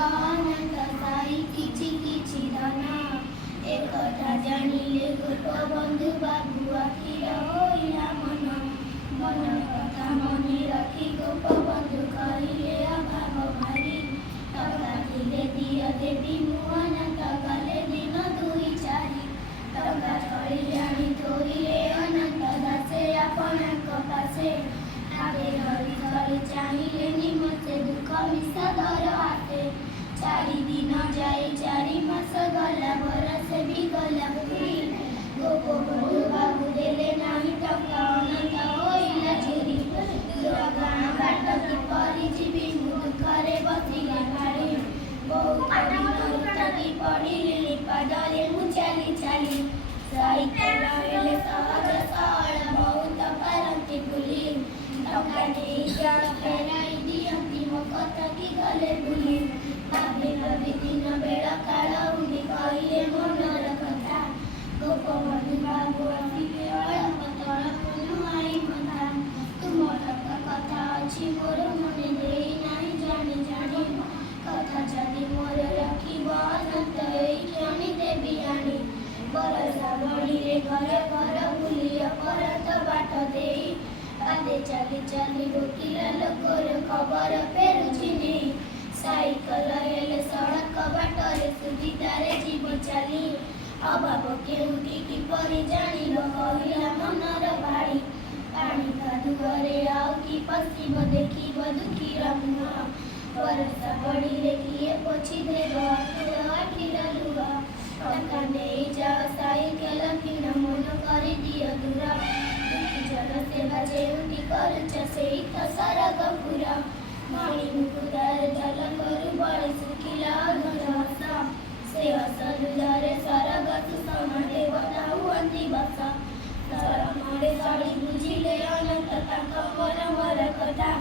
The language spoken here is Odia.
अनंत साई किछि किछि धन एकथा जानिले गोपबंधु बाबू आखिर होइला मन मन कथा मने रखी गोपबंधु कहिले अभाव भारी टका दिले दिय देवी मु अनंत गले दिन दुई चारि टका थଳି आଣି ଥୋଇଲେ ଅନନ୍ତ ଦାସେ ଆପଣଙ୍କ ପାଶେ ଆଗେ ଧରି ଧରି ଚାହିଁଲେନି ମୋତେ ଦୁଃଖ ମିଶଦର ହାତେ 4 ଦିନ ଯାଇ 4 ମାସ ଗଲା ବରଷେ ବି ଗଲା ପୁରୀ ଗୋପବନ୍ଧୁ ବାବୁ ଦେଲେ ନାହିଁ ଟଙ୍କା ଅନନ୍ତ ହୋଇଲା ଚୋରି ଦୂର ଗାଁ ବାଟ କିପରି ଯିବି ମୁଁ ଦୁଃଖରେ ବସିଲି ଭାଡ଼ି ବହୁତ ଦିନରୁ ଥକି ପଡ଼ିଲି ପାଦରେ ମୁଁ ଚାଲି ଚାଲି ସାଇକେଲ ହେଲେ ସହଜ ସରଳ ବହୁତ ପାରନ୍ତି ବୁଲି ଟଙ୍କା ନେଇ ଯାଅ ଫେରାଇ ଦିଅନ୍ତି ମୋ କଥା କି ଗଲେ ଭୁଲି ଭାବି ଭାବି ଦିନ ବେଳ କାଳ ଉଣ୍ଡି କହିଲେ ମନର କଥା ଗୋପବନ୍ଧୁ ବାବୁ ଆସିଲେ ଅଳପ ତଳପ ନୁଆଁଇ ମଥା ତୁମର କଥା ଅଛି ମୋର ମନେ ଦେଇ ନାହିଁ ଜାଣି ଜାଣି କଥା ଯଦି ମୋର ରଖିବ ଅନନ୍ତ ଏଇ କ୍ଷଣି ଦେବି ଆଣି ବରଷା ବଢ଼ିଲେ ଘର ଘର ବୁଲି ଅପରାଧ ବାଟ ଦେଇ ପାଦେ ଚାଲି ଚାଲି ରୋକିଲା ଲୋକର ଖବର ଫେରୁଛି ନେଇ ସାଇକେଲ ହେଲେ ସଡ଼କ ବାଟରେ ସୁବିଧାରେ ଯିବ ଚାଲି ଅଭାବ କେଉଁଠି କିପରି ଜାଣିବ କହିଲା ମନର ଭାଡ଼ି ପାଣି କାଦୁଅରେ ଆଉ କି ପଶିବ ଦେଖିବ ଦୁଃଖୀର ମୁହଁ ବରଷା ବଢ଼ିଲେ କିଏ ପୋଛି ଦେବ ଆଖିର ଲୁହ ଟଙ୍କା ନେଇ ଯାଅ ସାଇକେଲ କିଣ ମନ କରିଦିଅ ଦୂର ଦୁଃଖୀ ଜନସେବା ଯେଉଁଠି କରୁଛ ସେଇ ତ ସରଗପୁର ମଣି ମୁକୁଦାର ଝଲକରୁ ବଳି ଶୁଖିଲା ଅଧର ହସ ସେ ହସ ଲୁଲରେ ସରଗ ସୁଷମ ଦେବତା ହୁଅନ୍ତି ବସ ସରମରେ ସଳି ବୁଝିଲେ ଅନନ୍ତ ତାଙ୍କ ମନମର କଥା